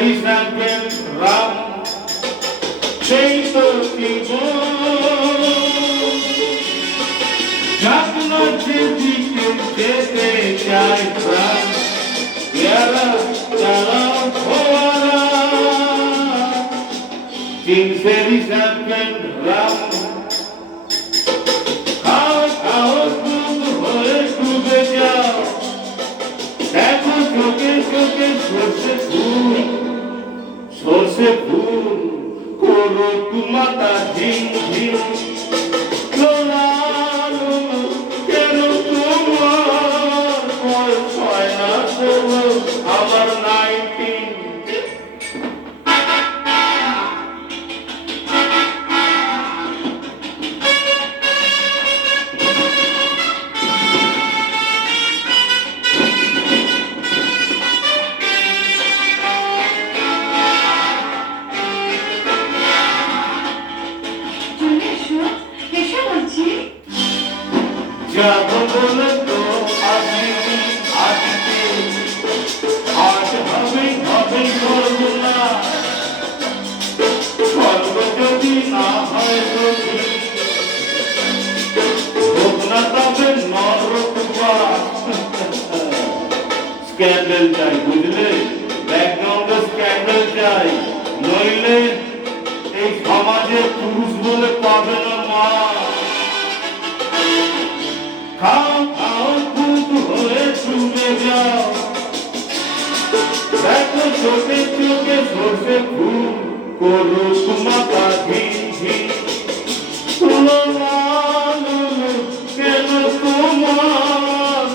very champion Ram সেই তো জীবন স্বপ্ন যেদিকে যেতে চাই প্রাণ পেয়ারা চালাও ফোয়ারা King very champion Ram খাও খাও দুধ হয়ে ডুবে যাও দেখো চোখে চোখে সর্ষে ফুল করো তুমাতা ঝিম ঝিম লোলালো কেন তোমার বয়স হয় না তবু আমার 19 যাব বলে তো আসিনি আসিতে আজ হবে করব না স্বর্গ যদি না হয় যদি হোক না তবে নরকবাস স্ক্যান্ডেল চাই বুঝলে ব্যাকগ্রাউন্ডে স্ক্যান্ডেল চাই নইলে এই সমাজে পুরুষ বলে পাবে না মা খাও খাও দুধ হয়ে ডুবে যাও দেখো চোখে চোখে সর্ষে ফুল করো তোমাতা ঝিম ঝিম কেন তোমার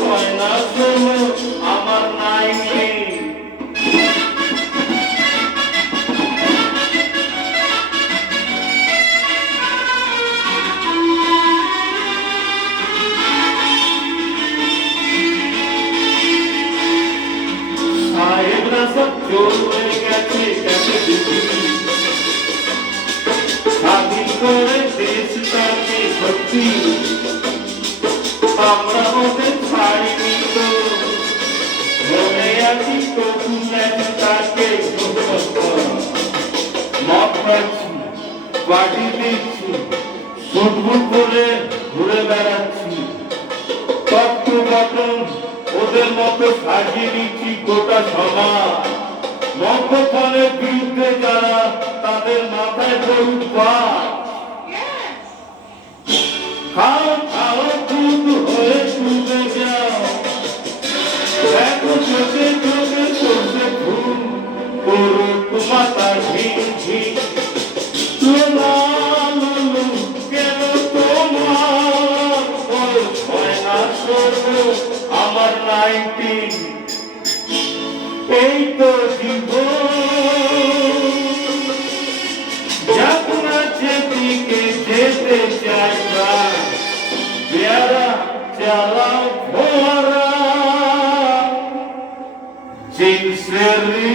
হয় না শোনো আমার 19 सब চলে গেছে কাছে দিদি স্বাধীন করে দেশটাকে সত্যি আমরা ওদের ছাড়িনি তো মনে আছি তবু তাকে মত পাচ্ছি পার্টি দিচ্ছি ফুটবল করে ঘুরে বেড়াচ্ছি তত্ত্ব গঠন ওদের মতো সাজিয়ে নিচ্ছি গোটা সমাজ মদ্যপানের বিরুদ্ধে যারা তাদের মাথায় পড়ুক পায় খাও খাও দুধ হয়ে ডুবে যাও দেখো চোখে চোখে সর্ষে ফুল করো তোমাতা ঝিম ঝিম কেন তোমার বয়স হয় না সর্ব আমার 19 এই তো জীবন যাত্রা যেদিকে যেতে চাই প্রাণ পেয়ারা চালাও ফোয়ারা জিনসেরি